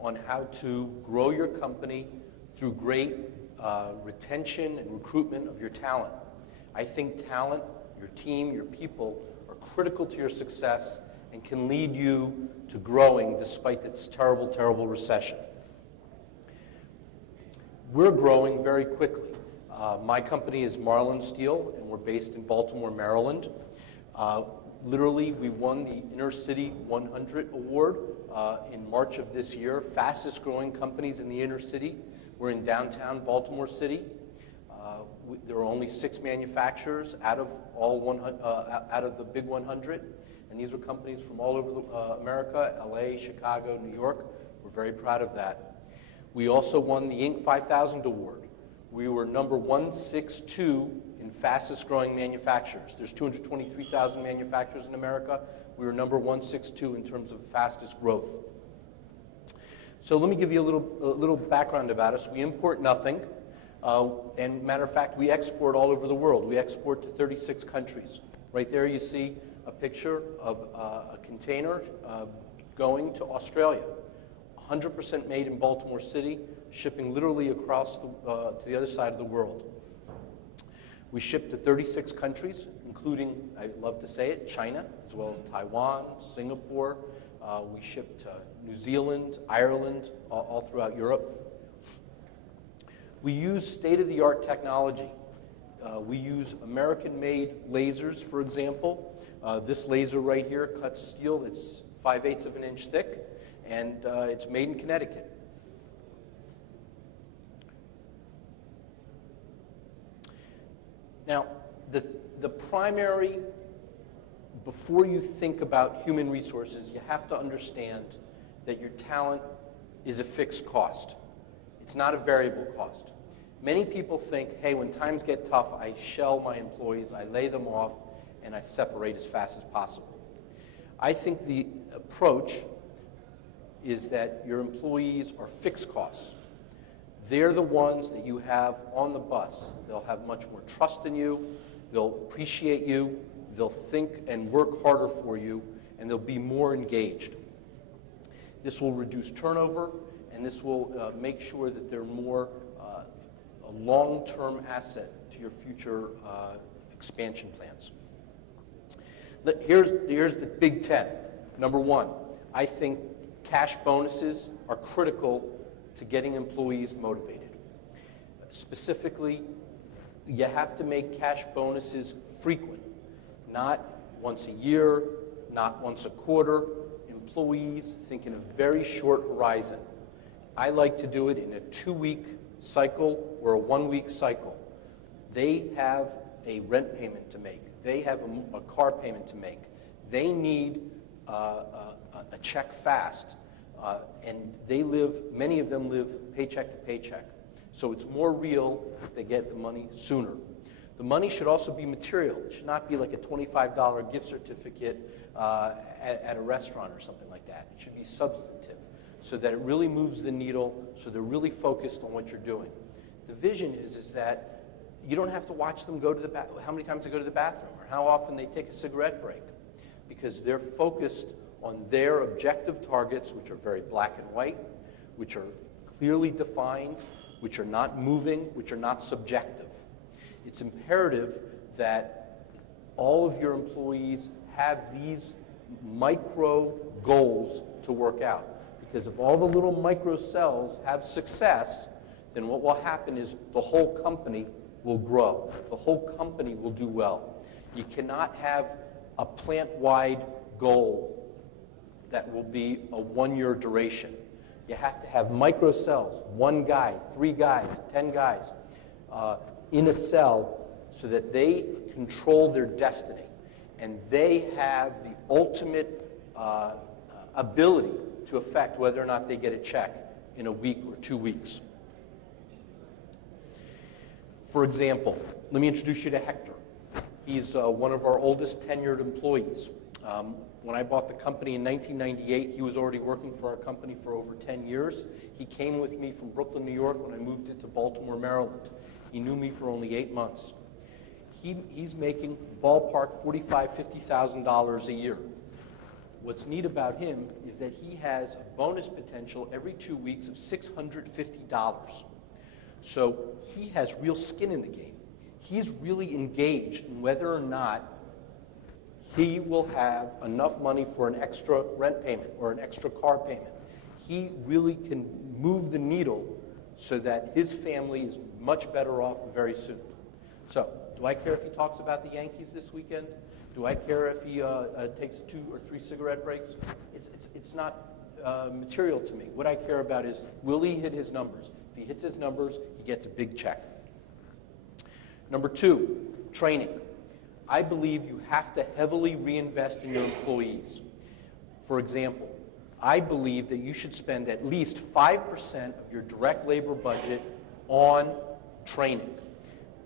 on how to grow your company through great retention and recruitment of your talent. I think talent, your team, your people are critical to your success and can lead you to growing despite this terrible, terrible recession. We're growing very quickly. My company is Marlin Steel, and we're based in Baltimore, Maryland. Literally, we won the Inner City 100 Award in March of this year. Fastest growing companies in the inner city. We're in downtown Baltimore City. There are only 6 manufacturers out of the big 100, and these are companies from all over America, LA, Chicago, New York. We're very proud of that. We also won the Inc. 5000 Award. We were number 162 in fastest growing manufacturers. There's 223,000 manufacturers in America. We were number 162 in terms of fastest growth. So let me give you a little background about us. We import nothing. And matter of fact, we export all over the world. We export to 36 countries. Right there you see a picture of a container going to Australia. 100% made in Baltimore City, shipping literally across to the other side of the world. We ship to 36 countries, including, I love to say it, China, as well as Taiwan, Singapore. We ship to New Zealand, Ireland, all throughout Europe. We use state-of-the-art technology. We use American-made lasers, for example. This laser right here cuts steel that's 5/8 of an inch thick, and it's made in Connecticut. Now, the primary, before you think about human resources, you have to understand that your talent is a fixed cost. It's not a variable cost. Many people think, hey, when times get tough, I shell my employees, I lay them off, and I separate as fast as possible. I think the approach is that your employees are fixed costs. They're the ones that you have on the bus. They'll have much more trust in you, they'll appreciate you, they'll think and work harder for you, and they'll be more engaged. This will reduce turnover, and this will make sure that they're more a long-term asset to your future expansion plans. Here's the Big 10. Number 1, I think cash bonuses are critical to getting employees motivated. Specifically, you have to make cash bonuses frequent, not once a year, not once a quarter. Employees think in a very short horizon. I like to do it in a 2-week cycle or a 1-week cycle. They have a rent payment to make. They have a car payment to make. They need a check fast. And many of them live paycheck to paycheck. So it's more real if they get the money sooner. The money should also be material. It should not be like a $25 gift certificate at a restaurant or something like that. It should be substantive so that it really moves the needle, so they're really focused on what you're doing. The vision is that you don't have to watch them go to the how many times they go to the bathroom or how often they take a cigarette break, because they're focused on their objective targets, which are very black and white, which are clearly defined, which are not moving, which are not subjective. It's imperative that all of your employees have these micro goals to work out. Because if all the little micro cells have success, then what will happen is the whole company will grow. The whole company will do well. You cannot have a plant-wide goal that will be a 1-year duration. You have to have micro cells, 1 guy, 3 guys, 10 guys, in a cell so that they control their destiny. And they have the ultimate ability to affect whether or not they get a check in a week or 2 weeks. For example, let me introduce you to Hector. He's one of our oldest tenured employees. When I bought the company in 1998, he was already working for our company for over 10 years. He came with me from Brooklyn, New York when I moved it to Baltimore, Maryland. He knew me for only 8 months. He's making ballpark $45,000, $50,000 a year. What's neat about him is that he has a bonus potential every 2 weeks of $650. So he has real skin in the game. He's really engaged in whether or not he will have enough money for an extra rent payment or an extra car payment. He really can move the needle so that his family is much better off very soon. So, do I care if he talks about the Yankees this weekend? Do I care if he takes 2 or 3 cigarette breaks? It's not material to me. What I care about is, will he hit his numbers? If he hits his numbers, he gets a big check. Number 2, training. I believe you have to heavily reinvest in your employees. For example, I believe that you should spend at least 5% of your direct labor budget on training.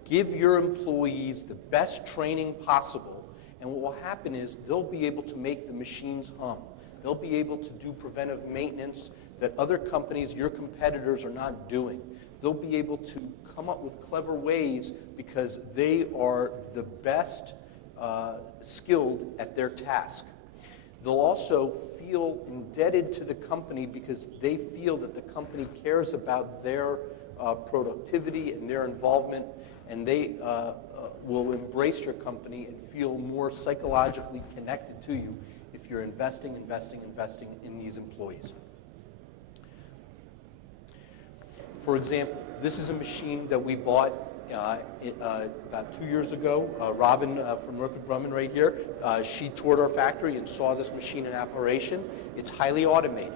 Give your employees the best training possible, and what will happen is they'll be able to make the machines hum. They'll be able to do preventive maintenance that other companies, your competitors, are not doing. They'll be able to come up with clever ways because they are the best skilled at their task. They'll also feel indebted to the company because they feel that the company cares about their productivity and their involvement, and they will embrace your company and feel more psychologically connected to you if you're investing in these employees. For example, this is a machine that we bought about 2 years ago. Robin from Northrop Grumman right here, she toured our factory and saw this machine in operation. It's highly automated.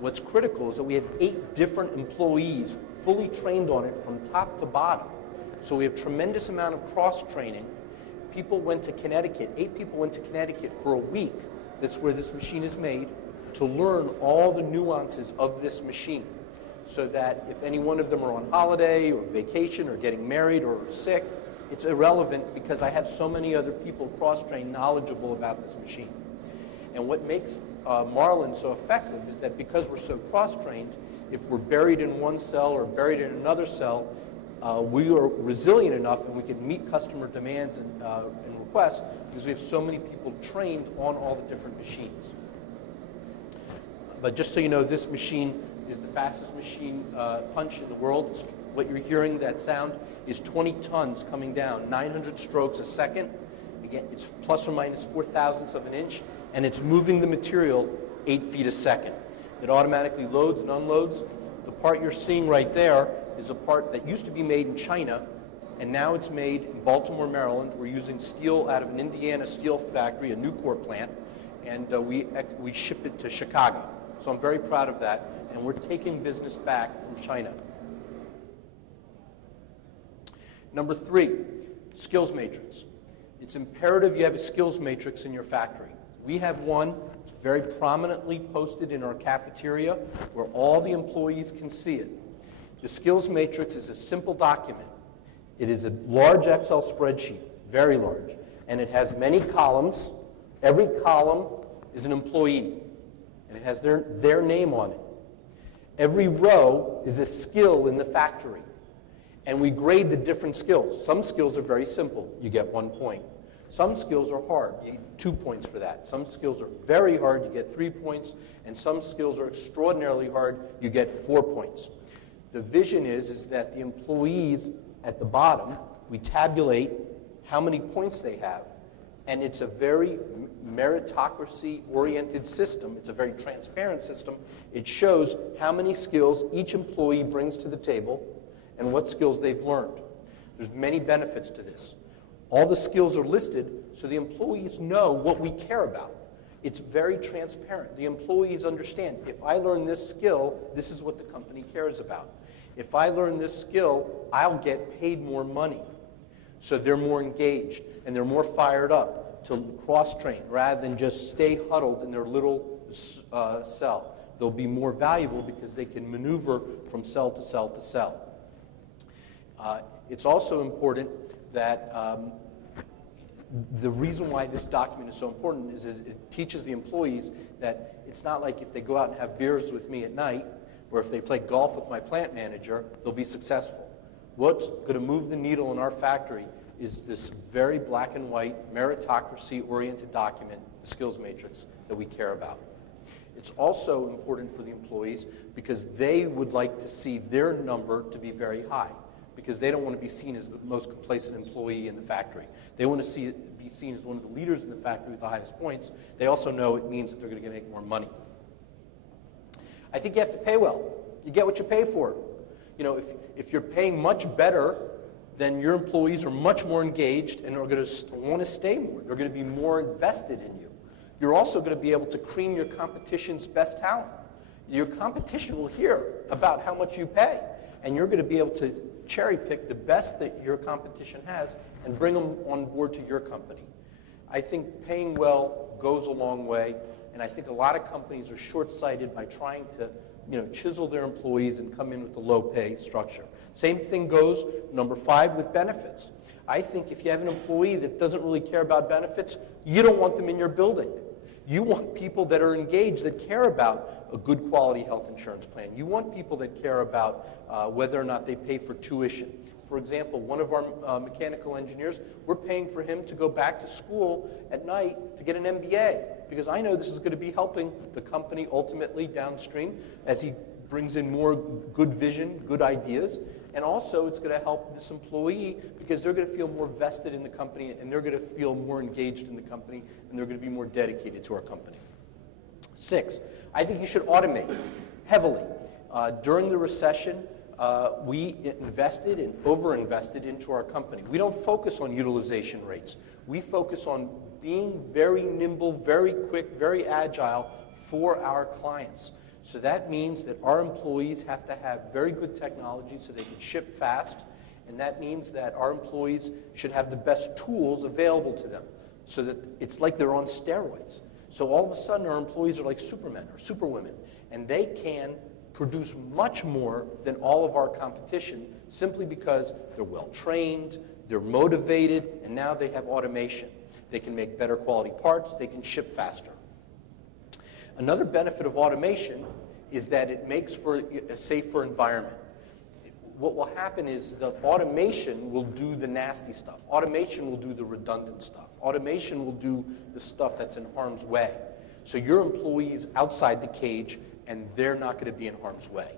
What's critical is that we have 8 different employees fully trained on it from top to bottom. So we have tremendous amount of cross-training. People went to Connecticut, 8 people went to Connecticut for a week. That's where this machine is made, to learn all the nuances of this machine, so that if any one of them are on holiday or vacation or getting married or sick, it's irrelevant because I have so many other people cross-trained knowledgeable about this machine. And what makes Marlin so effective is that because we're so cross-trained, if we're buried in one cell or buried in another cell, we are resilient enough and we can meet customer demands and requests because we have so many people trained on all the different machines. But just so you know, this machine is the fastest machine punch in the world. What you're hearing, that sound, is 20 tons coming down, 900 strokes a second. Again, it's plus or minus 4/1000ths of an inch, and it's moving the material 8 feet a second. It automatically loads and unloads. The part you're seeing right there is a part that used to be made in China, and now it's made in Baltimore, Maryland. We're using steel out of an Indiana steel factory, a Nucor plant, and we ship it to Chicago. So I'm very proud of that, and we're taking business back from China. Number 3, skills matrix. It's imperative you have a skills matrix in your factory. We have one very prominently posted in our cafeteria where all the employees can see it. The skills matrix is a simple document. It is a large Excel spreadsheet, very large, and it has many columns. Every column is an employee, and it has their name on it. Every row is a skill in the factory, and we grade the different skills. Some skills are very simple. You get 1 point. Some skills are hard. You get 2 points for that. Some skills are very hard. You get 3 points, and some skills are extraordinarily hard. You get 4 points. The vision is that the employees at the bottom, we tabulate how many points they have, and it's a very meritocracy-oriented system. It's a very transparent system. It shows how many skills each employee brings to the table and what skills they've learned. There's many benefits to this. All the skills are listed so the employees know what we care about. It's very transparent. The employees understand, if I learn this skill, this is what the company cares about. If I learn this skill, I'll get paid more money. So they're more engaged and they're more fired up to cross-train rather than just stay huddled in their little cell. They'll be more valuable because they can maneuver from cell to cell to cell. It's also important that the reason why this document is so important is it teaches the employees that it's not like if they go out and have beers with me at night or if they play golf with my plant manager, they'll be successful. What's going to move the needle in our factory is this very black and white, meritocracy-oriented document the skills matrix that we care about. It's also important for the employees because they would like to see their number to be very high, because they don't want to be seen as the most complacent employee in the factory. They want to be seen as one of the leaders in the factory with the highest points. They also know it means that they're going to make more money. I think you have to pay well. You get what you pay for. You know, if you're paying much better, then your employees are much more engaged and are going to want to stay more. They're going to be more invested in you. You're also going to be able to cream your competition's best talent. Your competition will hear about how much you pay, and you're going to be able to cherry pick the best that your competition has and bring them on board to your company. I think paying well goes a long way, and I think a lot of companies are short-sighted by trying to chisel their employees and come in with a low pay structure. Same thing goes, number 5, with benefits. I think if you have an employee that doesn't really care about benefits, you don't want them in your building. You want people that are engaged, that care about a good quality health insurance plan. You want people that care about whether or not they pay for tuition. For example, one of our mechanical engineers, we're paying for him to go back to school at night to get an MBA, because I know this is going to be helping the company ultimately downstream as he brings in more good vision, good ideas. And also it's going to help this employee because they're going to feel more vested in the company, and they're going to feel more engaged in the company, and they're going to be more dedicated to our company. 6, I think you should automate heavily. During the recession, we invested and over-invested into our company. We don't focus on utilization rates. We focus on being very nimble, very quick, very agile for our clients. So that means that our employees have to have very good technology so they can ship fast, and that means that our employees should have the best tools available to them so that it's like they're on steroids. So all of a sudden our employees are like supermen or superwomen, and they can produce much more than all of our competition simply because they're well trained, they're motivated, and now they have automation. They can make better quality parts, they can ship faster. Another benefit of automation is that it makes for a safer environment. What will happen is that automation will do the nasty stuff. Automation will do the redundant stuff. Automation will do the stuff that's in harm's way. So your employees outside the cage, and they're not going to be in harm's way.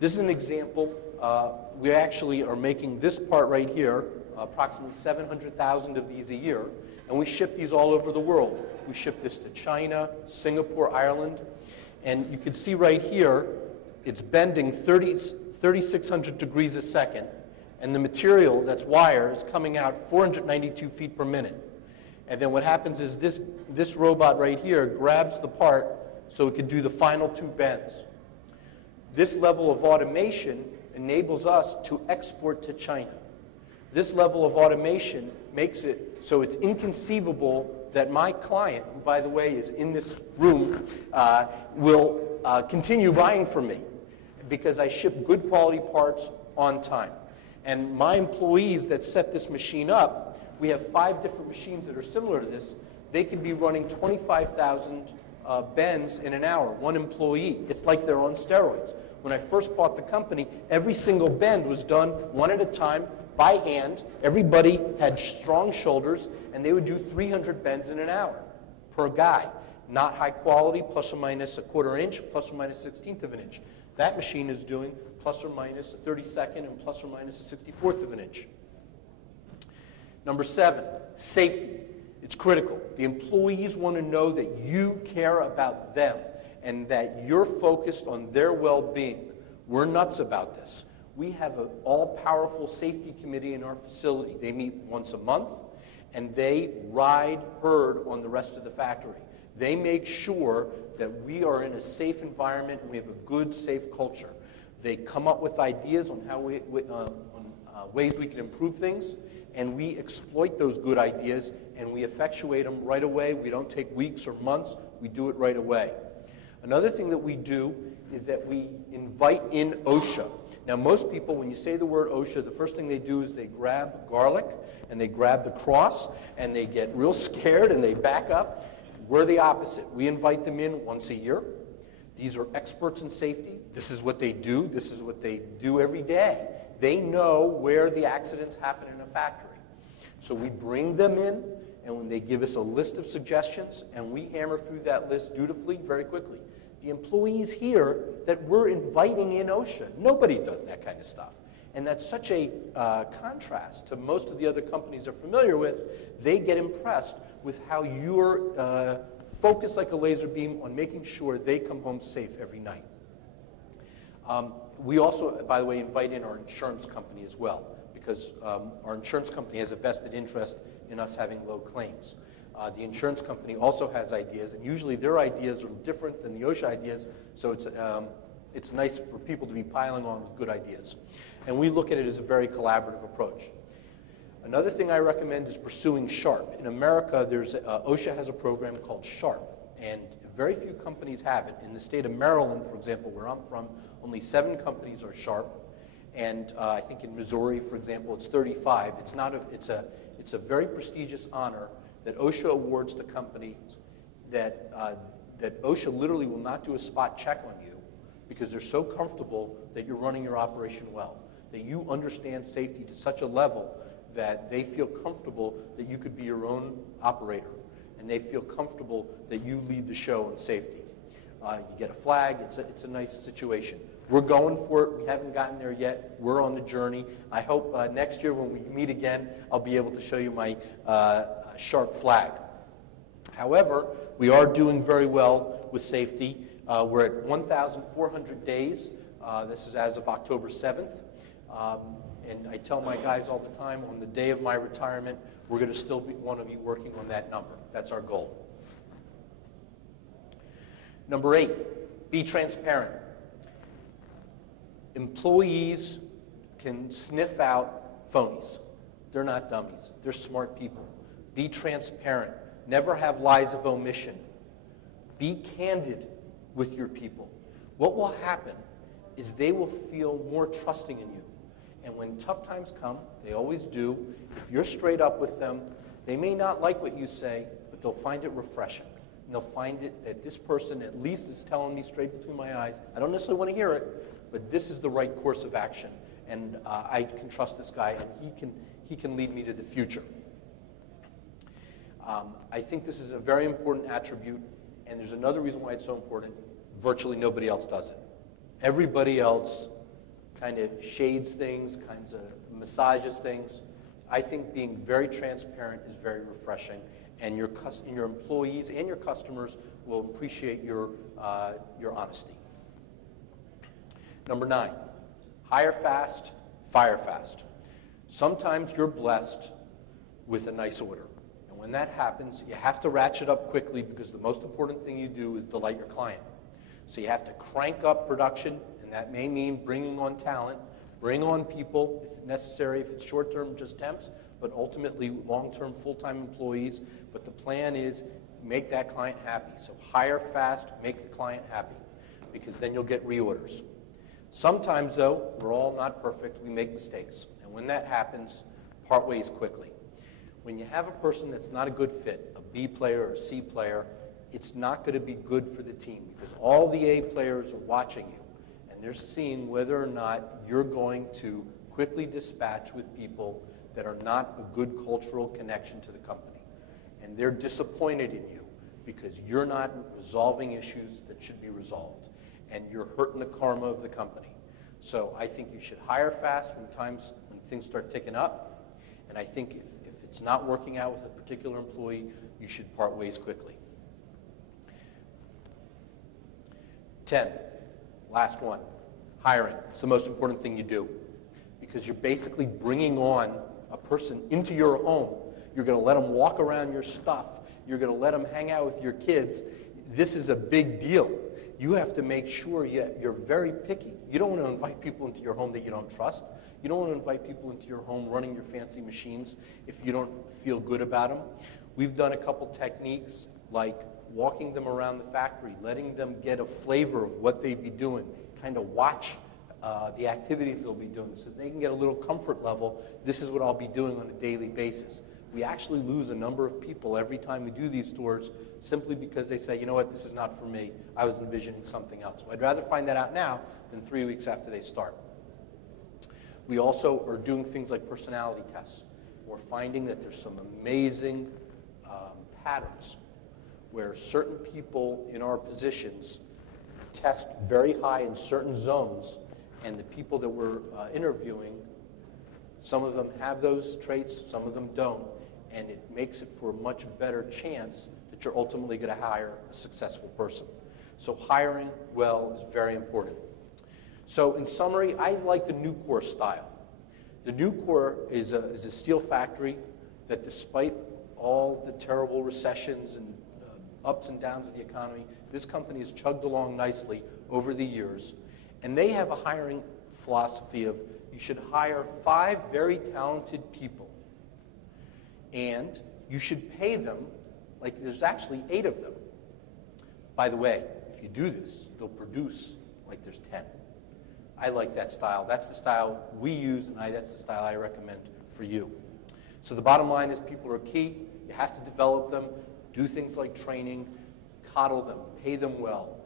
This is an example. We actually are making this part right here, approximately 700,000 of these a year, and we ship these all over the world. We ship this to China, Singapore, Ireland, and you can see right here, it's bending 3,600 degrees a second, and the material, that's wire, is coming out 492 feet per minute. And then what happens is this robot right here grabs the part so it can do the final 2 bends. This level of automation enables us to export to China. This level of automation makes it so it's inconceivable that my client, who by the way is in this room, will continue buying from me because I ship good quality parts on time. And my employees that set this machine up, we have 5 different machines that are similar to this. They can be running 25,000 bends in an hour, one employee. It's like they're on steroids. When I first bought the company, every single bend was done one at a time by hand. Everybody had strong shoulders, and they would do 300 bends in an hour per guy. Not high quality, plus or minus a 1/4 inch, plus or minus 1/16 of an inch. That machine is doing plus or minus a 32nd and plus or minus a 64th of an inch. Number 7, safety. It's critical. The employees want to know that you care about them and that you're focused on their well-being. We're nuts about this. We have an all-powerful safety committee in our facility. They meet once a month, and they ride herd on the rest of the factory. They make sure that we are in a safe environment and we have a good, safe culture. They come up with ideas on how ways we can improve things, and we exploit those good ideas, and we effectuate them right away. We don't take weeks or months. We do it right away. Another thing that we do is that we invite in OSHA. Now, most people, when you say the word OSHA, the first thing they do is they grab garlic, and they grab the cross, and they get real scared, and they back up. We're the opposite. We invite them in once a year. These are experts in safety. This is what they do. This is what they do every day. They know where the accidents happen in a factory. So we bring them in, and when they give us a list of suggestions, and we hammer through that list dutifully, very quickly. The employees here that we're inviting in OSHA, nobody does that kind of stuff. And that's such a contrast to most of the other companies they're familiar with. They get impressed with how you're focused like a laser beam on making sure they come home safe every night. We also, by the way, invite in our insurance company as well, because our insurance company has a vested interest in us having low claims. The insurance company also has ideas, and usually their ideas are different than the OSHA ideas, so it's nice for people to be piling on with good ideas. And we look at it as a very collaborative approach. Another thing I recommend is pursuing SHARP. In America, OSHA has a program called SHARP, and very few companies have it. In the state of Maryland, for example, where I'm from, only 7 companies are SHARP, and I think in Missouri, for example, it's 35. It's a very prestigious honor that OSHA awards to companies that OSHA literally will not do a spot check on you because they're so comfortable that you're running your operation well, that you understand safety to such a level that they feel comfortable that you could be your own operator, and they feel comfortable that you lead the show on safety. You get a flag. It's a nice situation. We're going for it. We haven't gotten there yet. We're on the journey. I hope next year when we meet again, I'll be able to show you my SHARP flag. However, we are doing very well with safety. We're at 1,400 days. This is as of October 7th. And I tell my guys all the time, on the day of my retirement, we're going to still want to be working on that number. That's our goal. Number 8, be transparent. Employees can sniff out phonies. They're not dummies. They're smart people. Be transparent. Never have lies of omission. Be candid with your people. What will happen is they will feel more trusting in you. And when tough times come, they always do, if you're straight up with them, they may not like what you say, but they'll find it refreshing. And they'll find it that this person at least is telling me straight between my eyes. I don't necessarily want to hear it, but this is the right course of action. And I can trust this guy, and he can lead me to the future. I think this is a very important attribute, and there's another reason why it's so important. Virtually nobody else does it. Everybody else kind of shades things, kinds of massages things. I think being very transparent is very refreshing, and your employees and your customers will appreciate your honesty. Number 9, hire fast, fire fast. Sometimes you're blessed with a nice order. And when that happens, you have to ratchet up quickly because the most important thing you do is delight your client. So you have to crank up production, and that may mean bringing on talent, bring on people if necessary, if it's short-term, just temps, but ultimately long-term, full-time employees. But the plan is make that client happy. So hire fast, make the client happy, because then you'll get reorders. Sometimes, though, we're all not perfect. We make mistakes. And when that happens, part ways quickly. When you have a person that's not a good fit, a B player or a C player, it's not going to be good for the team because all the A players are watching you, and they're seeing whether or not you're going to quickly dispatch with people that are not a good cultural connection to the company. And they're disappointed in you because you're not resolving issues that should be resolved, and you're hurting the karma of the company. So I think you should hire fast when things start ticking up, and I think if it's not working out with a particular employee, you should part ways quickly. 10, last one, hiring. It's the most important thing you do because you're basically bringing on a person into your home. You're going to let them walk around your stuff. You're going to let them hang out with your kids. This is a big deal. You have to make sure you're very picky. You don't want to invite people into your home that you don't trust. You don't want to invite people into your home running your fancy machines if you don't feel good about them. We've done a couple techniques like walking them around the factory, letting them get a flavor of what they'd be doing, kind of watch the activities they'll be doing so they can get a little comfort level. This is what I'll be doing on a daily basis. We actually lose a number of people every time we do these tours simply because they say, you know what, this is not for me. I was envisioning something else. So I'd rather find that out now than 3 weeks after they start. We also are doing things like personality tests. We're finding that there's some amazing patterns where certain people in our positions test very high in certain zones, and the people that we're interviewing, some of them have those traits, some of them don't, and it makes it for a much better chance that you're ultimately going to hire a successful person. So hiring well is very important. So in summary, I like the Nucor style. The Nucor is a steel factory that, despite all the terrible recessions and ups and downs of the economy, this company has chugged along nicely over the years. And they have a hiring philosophy of you should hire 5 very talented people. And you should pay them like there's actually 8 of them. By the way, if you do this, they'll produce like there's 10. I like that style. That's the style we use, and that's the style I recommend for you. So the bottom line is people are key. You have to develop them, do things like training, coddle them, pay them well,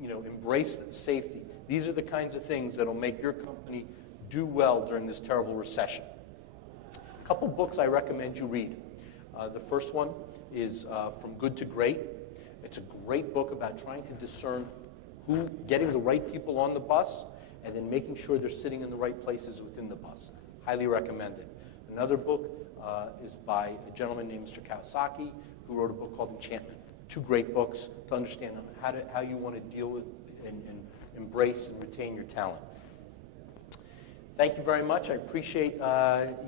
embrace them, safety. These are the kinds of things that will make your company do well during this terrible recession. A couple books I recommend you read. The first one is From Good to Great. It's a great book about trying to discern getting the right people on the bus and then making sure they're sitting in the right places within the bus. Highly recommend it. Another book is by a gentleman named Mr. Kawasaki, who wrote a book called Enchantment. 2 great books to understand how you want to deal with and embrace and retain your talent. Thank you very much. I appreciate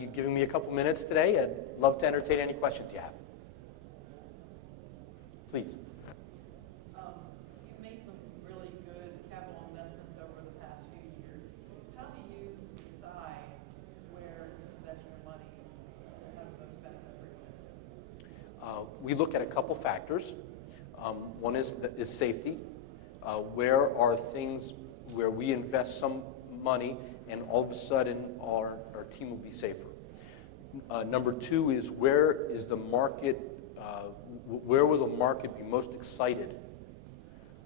you giving me a couple minutes today. I'd love to entertain any questions you have. Please. You've made some really good capital investments over the past few years. How do you decide where to invest your money to have the most benefit for you? We look at a couple factors. One is safety. Where are things where we invest some money and all of a sudden our team will be safer? Number 2 is where is the market, where will the market be most excited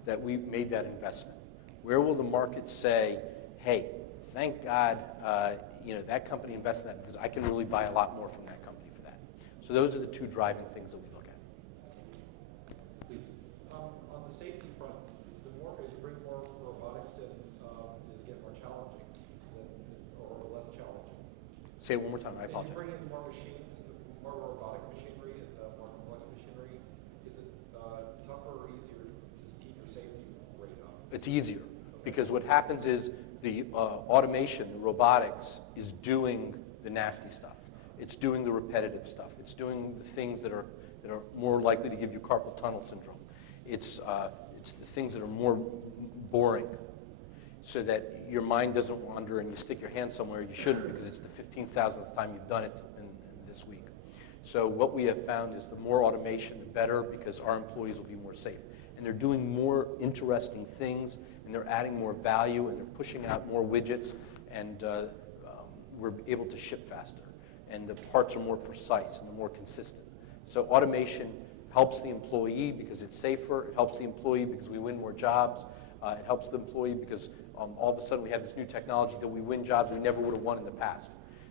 that we made that investment? Where will the market say, hey, thank God that company invested in that because I can really buy a lot more from that company for that. So those are the 2 driving things that we look at. Please. On the safety front, as you bring more robotics in, does it get more challenging or less challenging? Say it one more time, I apologize. As you bring in more machines, more robotic machinery and more complex machinery, is it tougher or easier to keep your safety rate up? It's easier because what happens is the automation, the robotics, is doing the nasty stuff. It's doing the repetitive stuff. It's doing the things that are more likely to give you carpal tunnel syndrome. It's the things that are more boring, so that your mind doesn't wander and you stick your hand somewhere you shouldn't because it's the 15,000th time you've done it in this week. So what we have found is the more automation, the better, because our employees will be more safe. And they're doing more interesting things, and they're adding more value, and they're pushing out more widgets, and we're able to ship faster. And the parts are more precise and they're more consistent. So automation helps the employee because it's safer. It helps the employee because we win more jobs. It helps the employee because all of a sudden we have this new technology that we win jobs we never would have won in the past.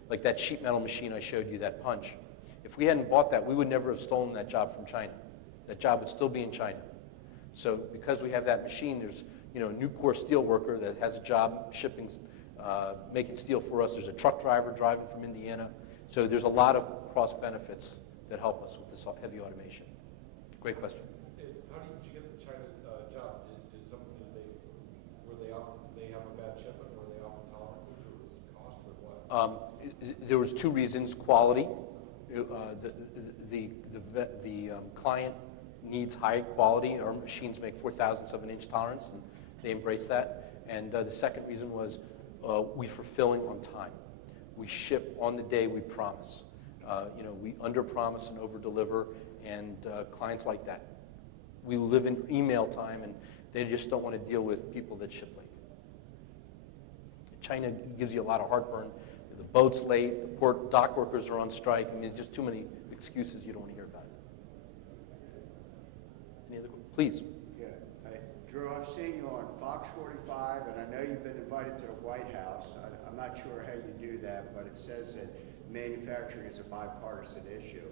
Like that sheet metal machine I showed you, that punch. If we hadn't bought that, we would never have stolen that job from China. That job would still be in China. So because we have that machine, there's a Nucor steel worker that has a job shipping, making steel for us. There's a truck driver driving from Indiana. So there's a lot of cross benefits that help us with this heavy automation. Great question. How did you get the China job? Did something they have a bad shipment? Were they off tolerances, or was it cost, or what? There was 2 reasons: quality. The client needs high quality. Our machines make 4/1000 of an inch tolerance, and they embrace that. And the second reason was we fulfilling on time. We ship on the day we promise. We under-promise and over-deliver, and clients like that. We live in email time, and they just don't want to deal with people that ship late. China gives you a lot of heartburn. The boat's late, the port dock workers are on strike. I mean, there's just too many excuses you don't want to hear about. Any other questions? Please. Yeah. Drew, I've seen you on Fox 45, and I know you've been invited to the White House. I'm not sure how you do that, but it says that manufacturing is a bipartisan issue.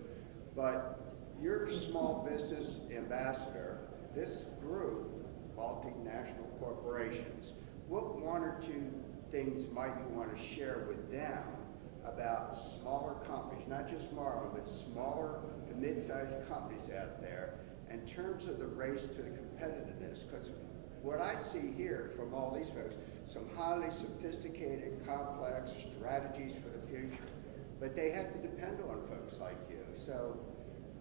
But you're a small business ambassador. This group, multinational corporations, what one or two things might you want to share with them about smaller companies, not just Marlin, but smaller to mid-sized companies out there in terms of the race to the competitiveness? Because what I see here from all these folks, some highly sophisticated, complex strategies for the future, but they have to depend on folks like you. So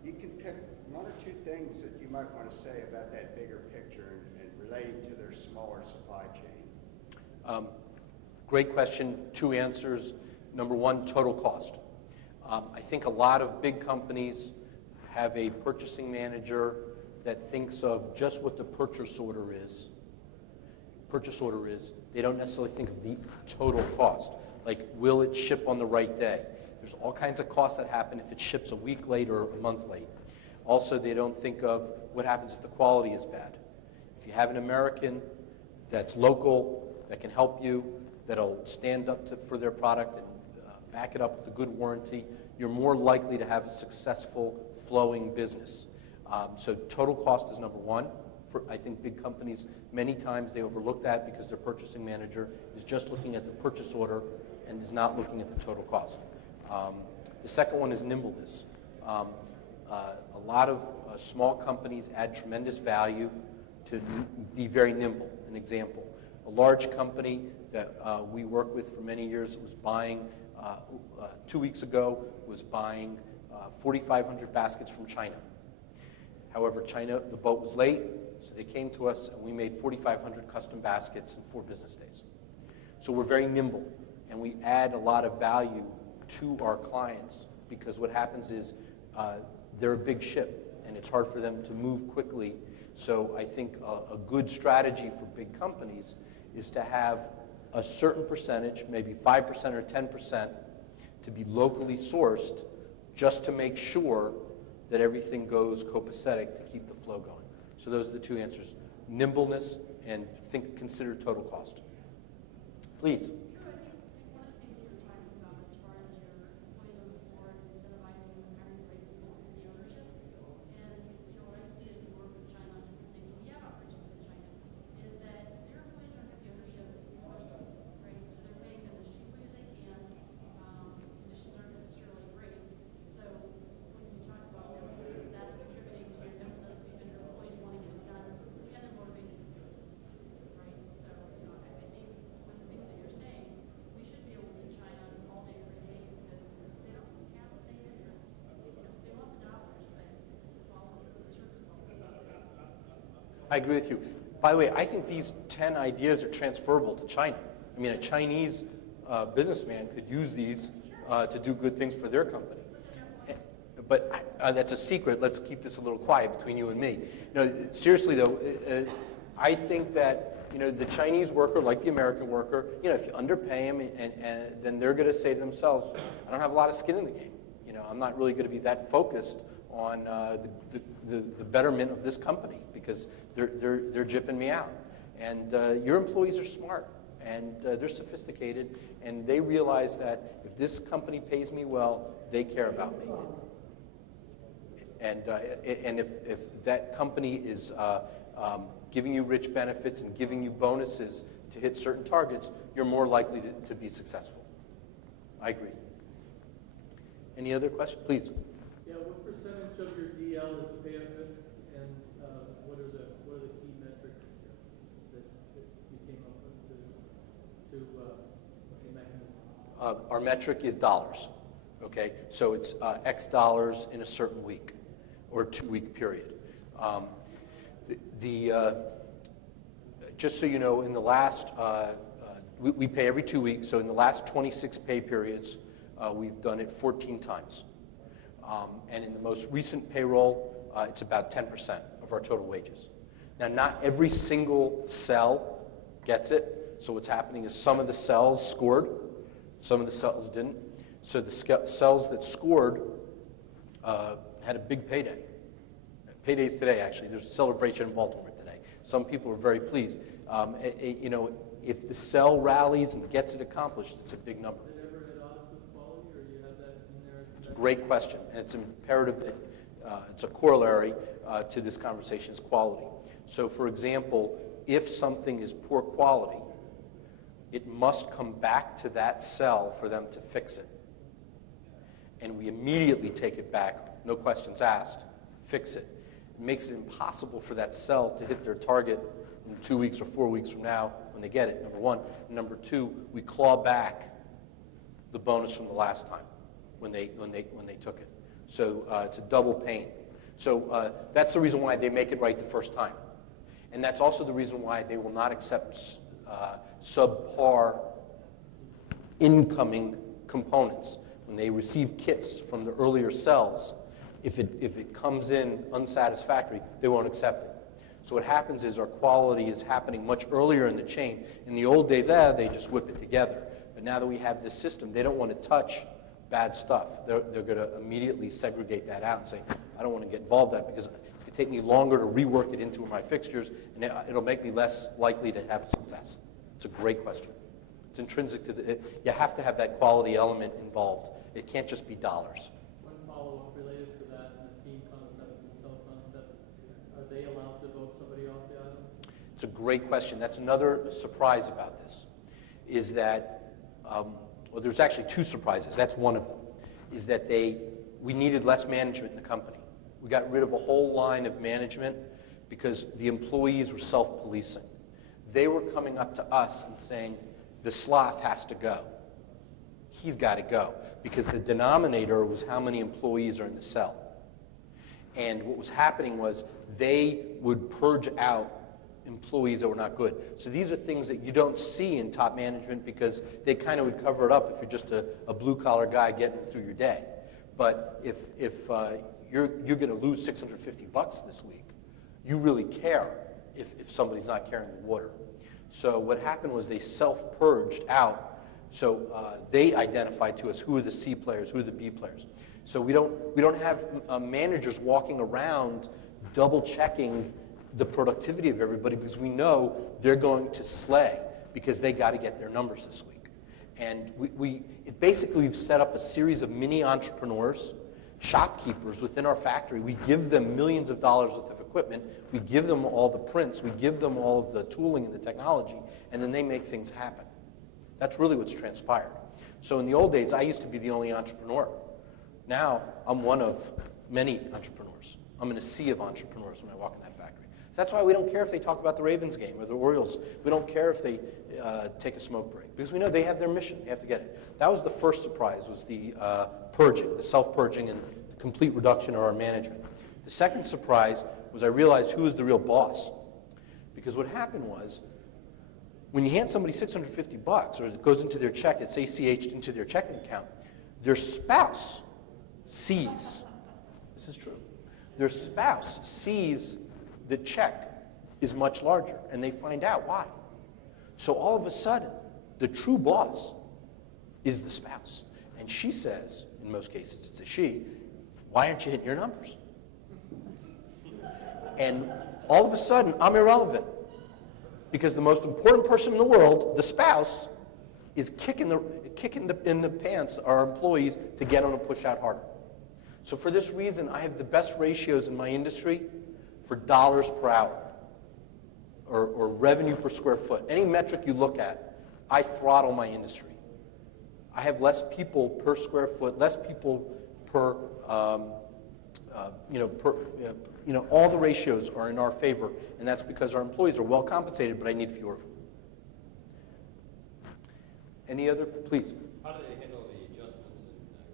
you can pick one or two things that you might want to say about that bigger picture and relating to their smaller supply chain. Great question. Two answers. Number one, total cost. I think a lot of big companies have a purchasing manager that thinks of just what the purchase order is. They don't necessarily think of the total cost. Like, will it ship on the right day? There's all kinds of costs that happen if it ships a week late or a month late. Also, they don't think of what happens if the quality is bad. If you have an American that's local, that can help you, that'll stand up for their product and back it up with a good warranty, you're more likely to have a successful flowing business. So total cost is number one. For, I think big companies, many times they overlook that because their purchasing manager is just looking at the purchase order and is not looking at the total cost. The second one is nimbleness. A lot of small companies add tremendous value to be very nimble. An example, a large company that we worked with for many years was buying, 2 weeks ago, was buying 4,500 baskets from China. However, China, the boat was late, so they came to us and we made 4,500 custom baskets in 4 business days. So we're very nimble and we add a lot of value to our clients because what happens is they're a big ship and it's hard for them to move quickly. So I think a good strategy for big companies is to have a certain percentage, maybe 5% or 10%, to be locally sourced just to make sure that everything goes copacetic to keep the flow going. So those are the two answers: nimbleness and consider total cost. Please. I agree with you. By the way, I think these 10 ideas are transferable to China. I mean, a Chinese businessman could use these to do good things for their company. But that's a secret. Let's keep this a little quiet between you and me. No, seriously though, I think that the Chinese worker, like the American worker, if you underpay them, and then they're going to say to themselves, I don't have a lot of skin in the game. I'm not really going to be that focused on the betterment of this company because they're jipping me out. And your employees are smart and they're sophisticated and they realize that if this company pays me well, they care about me. And if that company is giving you rich benefits and giving you bonuses to hit certain targets, you're more likely to be successful. I agree. Any other questions? Please. Yeah, what percentage of your DL is pay at risk, and what are the key metrics that you came up with to mechanism? Our metric is dollars. Okay, so it's X dollars in a certain week or 2-week period. Just so you know, in the last, we pay every 2 weeks, so in the last 26 pay periods, we've done it 14 times. And in the most recent payroll, it's about 10% of our total wages. Now, not every single cell gets it, so what's happening is some of the cells scored, some of the cells didn't. So the cells that scored had a big payday. Payday's today, actually. There's a celebration in Baltimore today. Some people are very pleased. If the cell rallies and gets it accomplished, it's a big number. Did it ever hit odds with quality, or you have that in there? It's a great question, and it's imperative it's a corollary to this conversation is quality. So for example, if something is poor quality, it must come back to that cell for them to fix it. And we immediately take it back, no questions asked, fix it. It makes it impossible for that cell to hit their target in 2 weeks or 4 weeks from now when they get it, number one. And number two, we claw back the bonus from the last time when they took it. So it's a double pain. So that's the reason why they make it right the first time. And that's also the reason why they will not accept subpar incoming components. When they receive kits from the earlier cells, if it comes in unsatisfactory, they won't accept it. So what happens is our quality is happening much earlier in the chain. In the old days, they just whip it together. But now that we have this system, they don't want to touch bad stuff. They're going to immediately segregate that out and say, I don't want to get involved in that because it's going to take me longer to rework it into my fixtures, and it'll make me less likely to have success. It's a great question. It's intrinsic to you have to have that quality element involved. It can't just be dollars. One follow-up related to that, the team concept and cell concept. Are they allowed to vote somebody off the island? It's a great question. That's another surprise about this, is that, well, there's actually two surprises. That's one of them, is that we needed less management in the company. We got rid of a whole line of management because the employees were self-policing. They were coming up to us and saying, the sloth has to go. He's got to go. Because the denominator was how many employees are in the cell. And what was happening was they would purge out employees that were not good. So these are things that you don't see in top management because they kind of would cover it up if you're just a blue-collar guy getting through your day. But if you're going to lose $650 this week, you really care if somebody's not carrying the water. So what happened was they self-purged out. So they identified to us who are the C players, who are the B players. So we don't have managers walking around double-checking the productivity of everybody because we know they're going to slay because they got to get their numbers this week. And we've set up a series of mini entrepreneurs, shopkeepers within our factory. We give them millions of dollars worth of equipment. We give them all the prints. We give them all of the tooling and the technology, and then they make things happen. That's really what's transpired. So in the old days, I used to be the only entrepreneur. Now, I'm one of many entrepreneurs. I'm in a sea of entrepreneurs when I walk in that factory. That's why we don't care if they talk about the Ravens game or the Orioles. We don't care if they take a smoke break because we know they have their mission. They have to get it. That was the first surprise, was the purging, the self-purging and the complete reduction of our management. The second surprise was I realized who was the real boss. Because what happened was, when you hand somebody $650 or it goes into their check, it's ACH'd into their checking account, their spouse sees, this is true, their spouse sees the check is much larger, and they find out why. So all of a sudden, the true boss is the spouse. And she says, in most cases it's a she, why aren't you hitting your numbers? And all of a sudden, I'm irrelevant. Because the most important person in the world, the spouse, is kicking in the pants our employees to get them to push out harder. So for this reason, I have the best ratios in my industry for dollars per hour or revenue per square foot. Any metric you look at, I throttle my industry. I have less people per square foot, less people per, all the ratios are in our favor, and that's because our employees are well compensated, but I need fewer of them. Any other, please? How do they handle the adjustments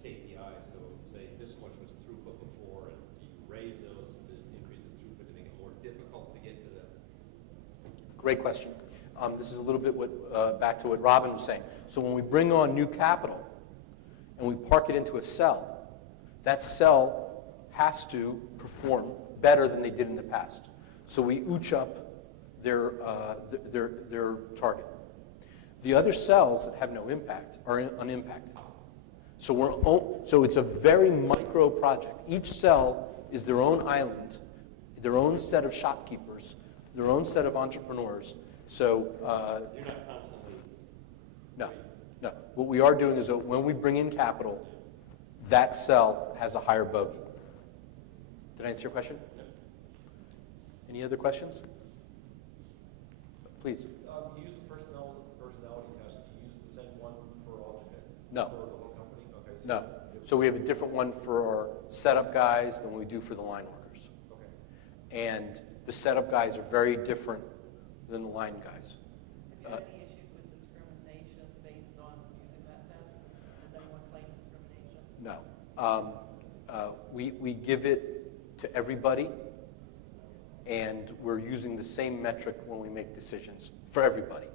in KPIs? So say this much was throughput before, and you raise those to increase the throughput to make it more difficult to get to the... Great question. This is a little bit back to what Robin was saying. So when we bring on new capital and we park it into a cell, that cell has to perform better than they did in the past. So we ooch up their target. The other cells that have no impact are unimpacted. So it's a very micro project. Each cell is their own island, their own set of shopkeepers, their own set of entrepreneurs. So You're not constantly... No. What we are doing is that when we bring in capital, that cell has a higher bogey. Did I answer your question? Any other questions? Please. You use the personality test. Do you use the same one for all No. for the whole company? Okay. No. So we have a different one for our setup guys than we do for the line workers. Okay. And the setup guys are very different than the line guys. Have you had any issues with discrimination based on using that test? Does anyone claim discrimination? No. We give it to everybody, and we're using the same metric when we make decisions for everybody.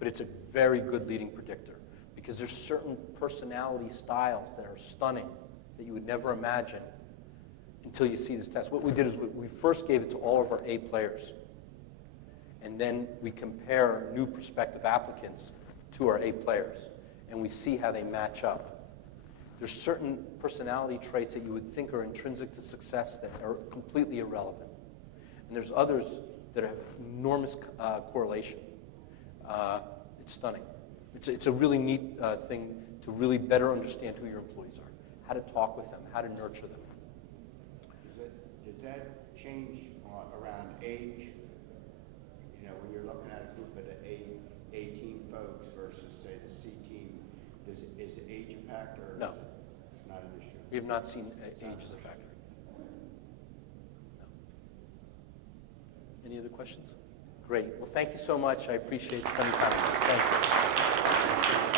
But it's a very good leading predictor because there's certain personality styles that are stunning that you would never imagine until you see this test. What we did is we first gave it to all of our A players, and then we compare new prospective applicants to our A players, and we see how they match up. There's certain personality traits that you would think are intrinsic to success that are completely irrelevant. And there's others that have enormous correlation. It's stunning. It's a really neat thing to really better understand who your employees are, how to talk with them, how to nurture them. Does that change around age? You know, when you're looking at a group of the A team folks versus, say, the C team, is age a factor? No. It's not an issue. We have not seen age as a factor. No. Any other questions? Great. Well, thank you so much. I appreciate spending time with you. Thank you.